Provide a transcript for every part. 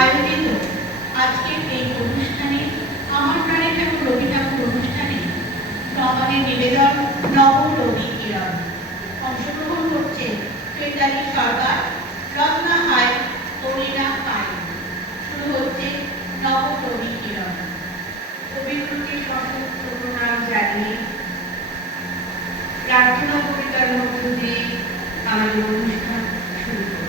আয়োজিত আজকের এই অনুষ্ঠানে আমার প্রাণের ঠাকুর রবি ঠাকুর অনুষ্ঠানে আমাদের নিবেদন নব রবি কিরণ। অংশগ্রহণ করছে চৈতালি সরকার, রত্না হাই, অরিনা পাই। শুরু হচ্ছে নব রবি কিরণ। কবিগুরুকে সশস্ত্র প্রণাম জানিয়ে প্রার্থনা কবিতার মধ্য দিয়ে আমাদের অনুষ্ঠান শুরু করব।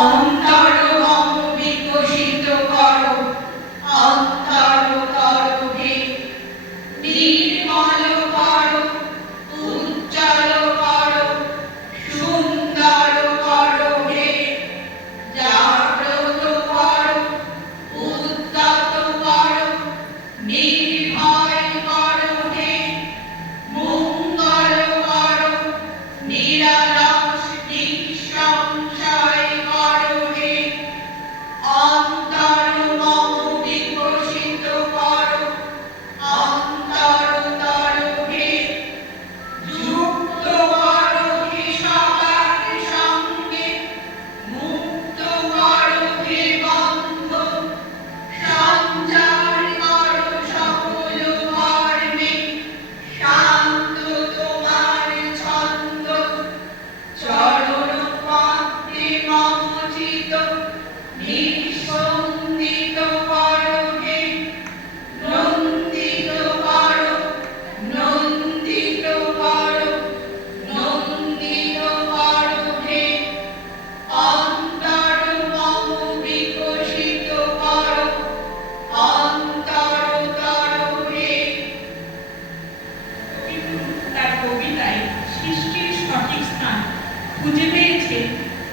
অন্তর মম বিকশিত করো, অন্তর তরবে নির্মল করো, উজ্জ্বল করো, সুন্দর করো হে, জাগ্রত করো, উদ্যত করো, নির্ভয় করো হে, মঙ্গল করো, নিরালস নিঃসংশয় করো হে, অন্তর মম বিকশিত করো, অন্তর তরবে যুক্ত করো হে সবার সঙ্গে, মুক্ত করো হে বন্ধ, সঞ্চার করো সকল কর্মে, শান্ত তোমার ছন্দ, চরণ পদ্মে মম চিত, নিঃসন্দিত করো হে, নন্দিত করো, নন্দিত করো, নন্দিত করো হে, অন্তর মম বিকশিত করো, অন্তর তরবে। তার কবিতায় সৃষ্টির সঠিক স্থান খুঁজে পেয়েছে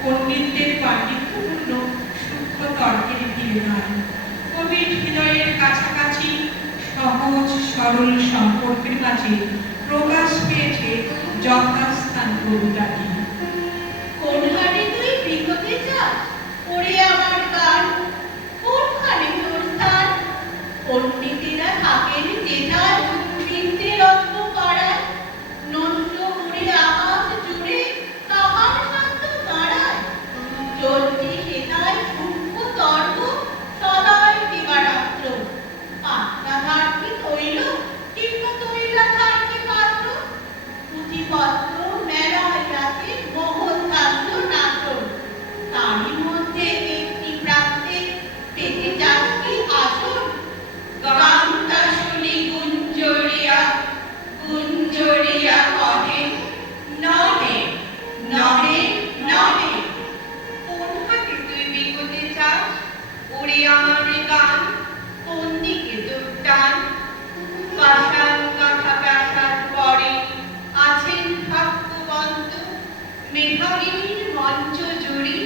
পণ্ডিতদের পাণ্ডিত্যপূর্ণ সূক্ষ্ম তর্কের ভিড়ে নয়। কবির হৃদয়ের কাছাকাছি সহজ সরল সম্পর্কের মাঝে প্রকাশ পেয়েছে যথাস্থান কবিতাটি। কোনখানে তুই বিকতে চাস ওরে আমার গান, কোনখানে তোর স্থান? পণ্ডিতেরা থাকেন যেথায় বৃত্তে রত্ন পাড়ায়, নন্দ উড়ে আকাশ জুড়ে কাহার শান্ত দাঁড়ায়, চলছে সেথায় সূক্ষ্ম তর্ক সদাই দিবারাত্র, পাত্রাধার কি তৈল কিংবা তৈলাধার কি পাত্র, পুঁথিপত্র মেলায় রাতে মহৎ থাকল নাটক, তারই মধ্যে একটি প্রান্তে পেতে চাস কি আসন? গানটা শুনি গুঞ্জরিয়া, গুঞ্জরিয়া কহে নহে, নহে, নহে। কোনখানে তুই বিকতে চাস ওরে আমার গান, কোন দিকে তোর টান? পাষাণ কাঁথা প্রাসাদ পরে আছেন ভাগ্যবন্ত, মেধাগিনীর মঞ্চ জুড়ি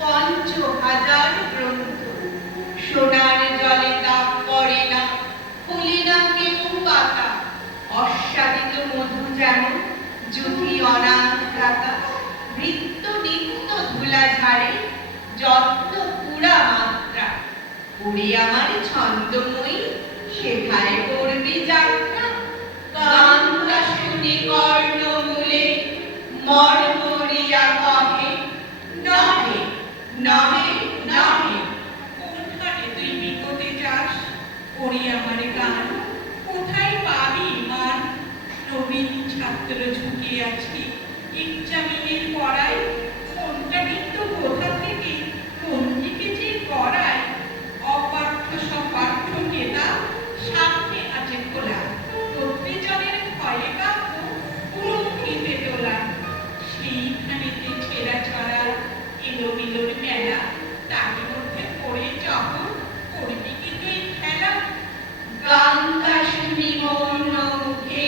৫,০০০ গ্রন্থ, সোনার জলে দাগ পড়ে না, খুলি না কেউ পাতা, অস্বাদিত মধু যেন যুথি অনাথ্রাতা, বৃত্ত নিত্য ধুলা ঝাড়ে যত্ন পুরা মাত্রা, ওরে আমার ছন্দময়ী সেথায় করবি যাত্রা, গানটা শুনি কর্ণমূলে মর্মরিয়া কহে নহে, নহে, নহে। কোনখানে তুই বিকতে যাস ওরে আমার গান, কোথায় পাবি মান? নবীন ছাত্র ঝুঁকে আছি এক্সামিনের পড়ায়, কোনটা কিন্তু কোথা থেকে কোন দিকে যে করায়, অপাঠ্য সপাঠ্য নেতা সামনে আছে খোলা, প্রত্যেকজনের ভয়ে কাব্য পুরো ফিতে তোলা, সেইখানেতে ছেঁড়া ছড়া এলোমেলোর মেলা, তারই মধ্যে পড়ে যখন করবি কি তুই খেলা? গানটা শুনি মৌন মুখে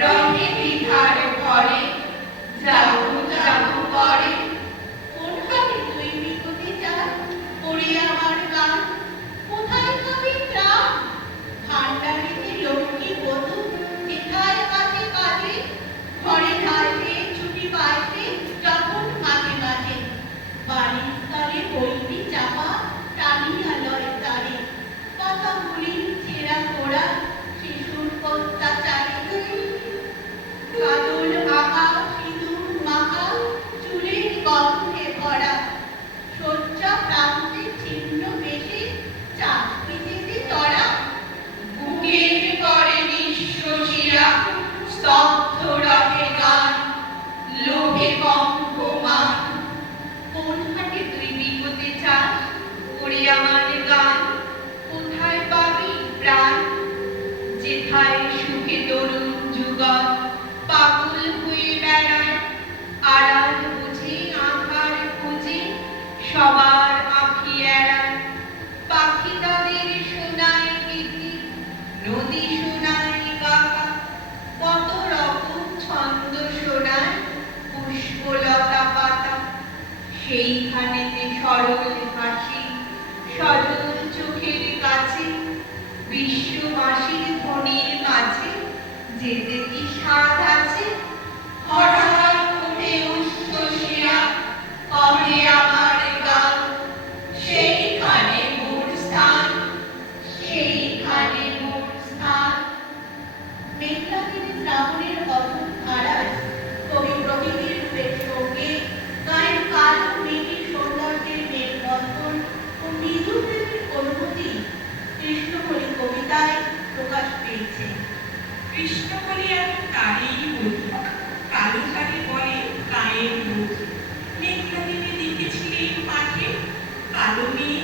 রহে বিধার ঘরে, যাবো যাবো করে। কোনখানে তুই বিকতে চাস ওরে আমার গান, কোথায় কবি প্রাণ? ভান্ডারিতে লক্ষ্মী বধূ যেথায় কাজে কাজে, ঘরে ঢালতে ছুটি পাইতে যখন মাঝে মাঝে, বাড়ি সেইখানেতে সরল হাসি, সরল চোখের কাছে, বিশ্ববাসীর ধ্বনির মাঝে যেতে কি স্বাদ আছে। হঠাৎ উঠে উচ্ছ্বসিয়া কহে আমার গান, সেইখানে মোর স্থান, সেইখানে মোর স্থান। মেঘলা দিনে শ্রাবণের অথম ধারায় কবি প্রকৃতির রূপের সঙ্গে গায়ের কালো মেঘের সৌন্দর্যের মেলবন্ধন ও মৃদু প্রেমের অনুভূতি কৃষ্ণকলি কবিতায় প্রকাশ পেয়েছে। কৃষ্ণকলি আমি তারই বলি, কালো তাকে বলে গায়ের লোক। মেঘলা দিনে দেখেছিলেন মাঠে কালো মেয়ে,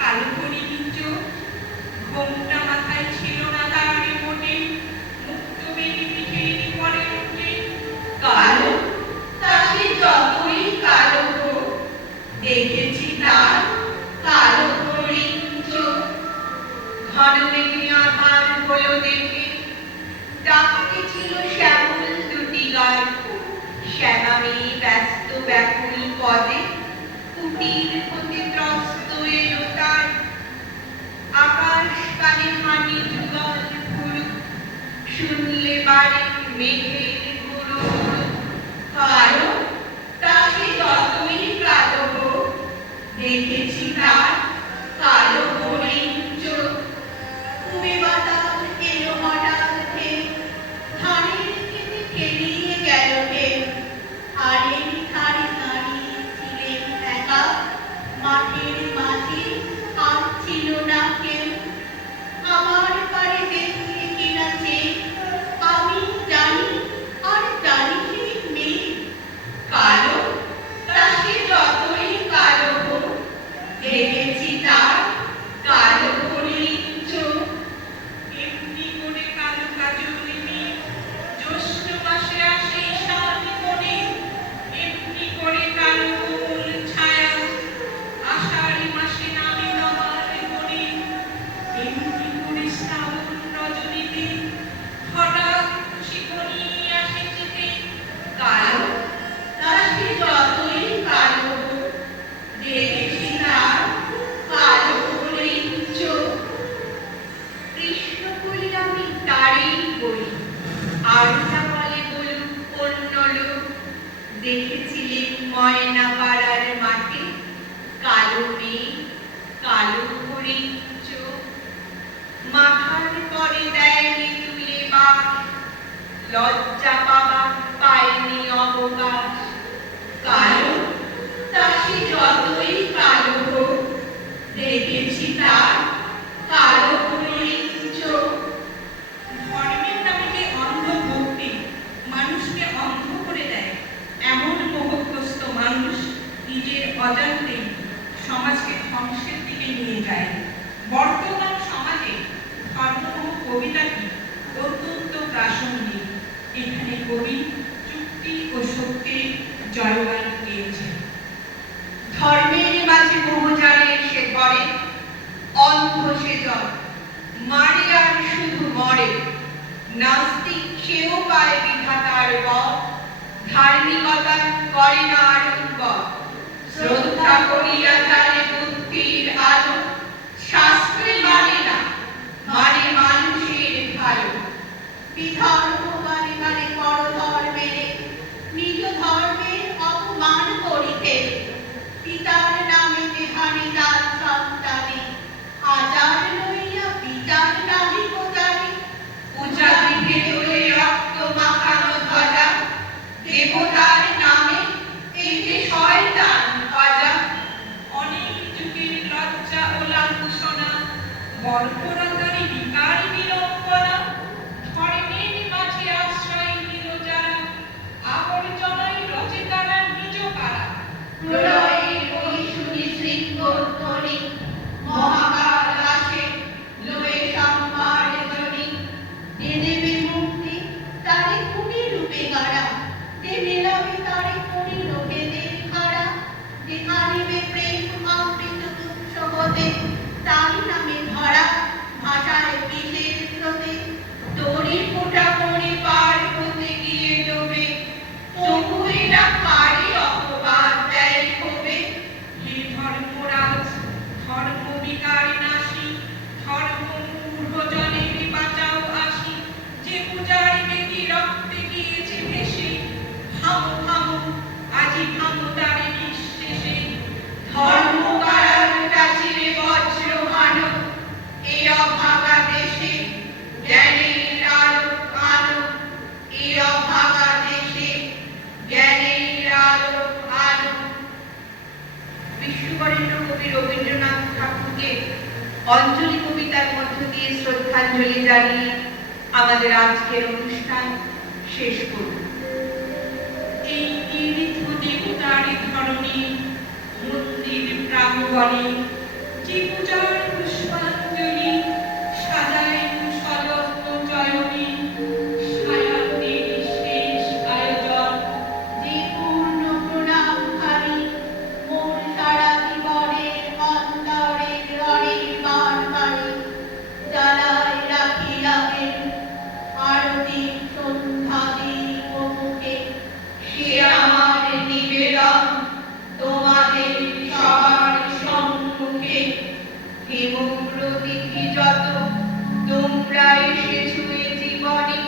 কালো হরিণীর চোখ, ঘোমটা মাথায় ছিল না তার মোটে, মুক্ত বেরি পিঠের পরে উঠে। কালো তাকে যতই কালো হোক, দেখেছি তার কালো হরিণ চোখ। ঘন মেঘে আধার হলো দেখে ডাকতে ছিল শ্যামল দুটি গান, শ্যামামি ব্যস্ত ব্যাকুল পদে কুটির হতে ত্রস্ত এলো তার। আকাশ কানে হানি যুগল ঘুরুক, শুনলে বাড়ি মেঘের গুরু। কালো তাকে যতই কালো হোক, দেখেছি তার কালো হরিণ চোখ। কুবে বাতাস এলো হঠাৎ ঢেউ, ধানের খেতে খেলিয়ে গেল ঢেউ। হাড়ের ধারে দাঁড়িয়ে ছিলেন একা, মাঠের মাঝে আর ছিল না কেউ। আমার পারে দেখলে কিনা চেয়ে আমি জানি আর জানি সেই মেয়ে। কালো তাকে যতই কালো হোক, দেখেছি তার কালো হরিণ চোখ। এমনি করে কালো কাজল মেঘ জ্যৈষ্ঠ মাসে আসে ঈশান কোণে, এমনি করে কালো কোমল ছায়া আষাঢ় মাসে নামে নবার বনে। এমনি করে শ্রাবণ রজনীতে হঠাৎ খুশি ঘনিয়ে আসে যেতে। কালো তাকে যতই কালো হোক, দেখেছি তার কালো হরিণ চোখ। কৃষ্ণকলি আমি তারই বলি, আর না বলে বলুক অন্য লোক। দেখেছিলেন ময়না পাড়ার মাঠে কালো মেয়ে, কালো হরিণ চোখ। মাথার পরে দেয়নি তুলে বাস, লজ্জা পাবার পায়নি অবকাশ। কালো তাকে যতই কালো হোক, দেখেছি তার কালো হরিণ চোখ। ধর্মের নামে যে অন্ধ ভক্তি মানুষকে অন্ধ করে দেয়, এমন মোহগ্রস্ত মানুষ নিজের অজান্তেই সমাজকে ধ্বংসের দিকে নিয়ে যায়। বর্তমান সমাজে ধর্মমোহ কবিতাটি অত্যন্ত প্রাসঙ্গিক। এখানে কবি চুক্তি ও সত্যের জয়গান গেয়েছেন। ধর্মের মাঝে বহুজারে সে ধরে, অন্ধ সে জন, মারে আর শুধু মরে। নাস্তিক সেও পায় বিধাতার বর, ধার্মিকতা করে না আর উদ্ভব। শ্রদ্ধা করিয়া জানে বুদ্ধির আলো, শাস্ত্রে মানে না, মানে মানুষের ভালো। বিধর্ম বারে বারে পরধর্মের নিজ ধর্মের অপমান করিতে, পিতার নামে যেখানে তার সন্তানে আচার লইয়া বিচার নাহি প্রচারে। পূজা দিকে তোলে রক্ত মাখানো ধ্বজা, দেবতার নামে এতে শয়তান ভজা। অনেক যুগের লজ্জা ও লাঞ্ছনা, বর্বরতারই বিকার বিড়ম্বনা। ধর্মের মাঝে আশ্রয় নিল যারা, আবর্জনায় রচে তারা নিজ কারা। প্রলয়ের ওই শুনি শৃঙ্গধ্বনি, মহাকাল আসে লয়ে সম্মার ধ্বনি। যে দেবে মুক্তি তারে কুটি রূপে গাড়া, যে মেলাবে তারে কুটি লোকেদের খাড়া। যে আনিবে প্রেম অমৃত তুচ্ছ হতে তারি নামে ধরা, বিশ্ববরেণ্য কবি রবীন্দ্রনাথ ঠাকুরকে অঞ্জলি কবিতার মধ্য দিয়ে শ্রদ্ধাঞ্জলি জানিয়ে আমাদের আজকের অনুষ্ঠান শেষ করব। এই তীর্থ দেবতার ধরণী মন্দির প্রাঙ্গণে যে পূজার পুষ্পাঞ্জলি সাজায় সযত্ন চয়নে সায়াহ্নের শেষ আয়োজন, যে পূর্ণ প্রণামখানি মোর সারা জীবনের অন্তরের অনির্বাণ বাণী জ্বালায় রাখিলামের আরতি সন্ধ্যাদি মুখে। সে আমার নিবেদন তোমাদের সবার সম্মুখে। হেমপ্রতিথি যত তোমরা এসেছো এ জীবনে,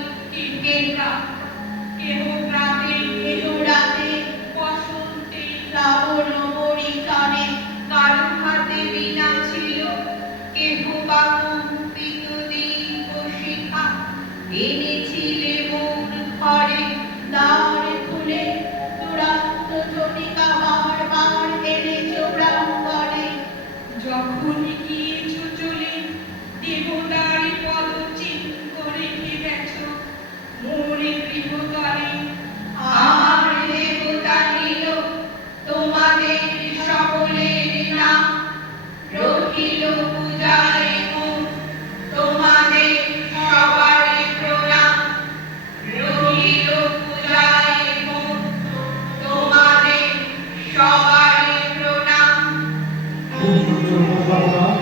কেহ প্রাতে কেহ রাতে বসন্তে শ্রাবণ মরিচনে কারো হাতে বীণা ছিল, কেহ বা কম্পিত দীপ শিখা এনেছিলে মোর ঘরে। দ্বার খুলে দুরান্ত ঝটিকা বারবার এনেছ প্রাঙ্গণে। যখন গিয়েছ চলে দেবতার পদ চিহ্ন রেখে গেছ মোরে গৃহতলে। আমার দেবতা নিল তোমাদের সকলের নাম, রহিল পূজায় মোর তোমাদের সবার প্রণাম। রহিল পূজায় মোর তোমাদের সবার প্রণাম।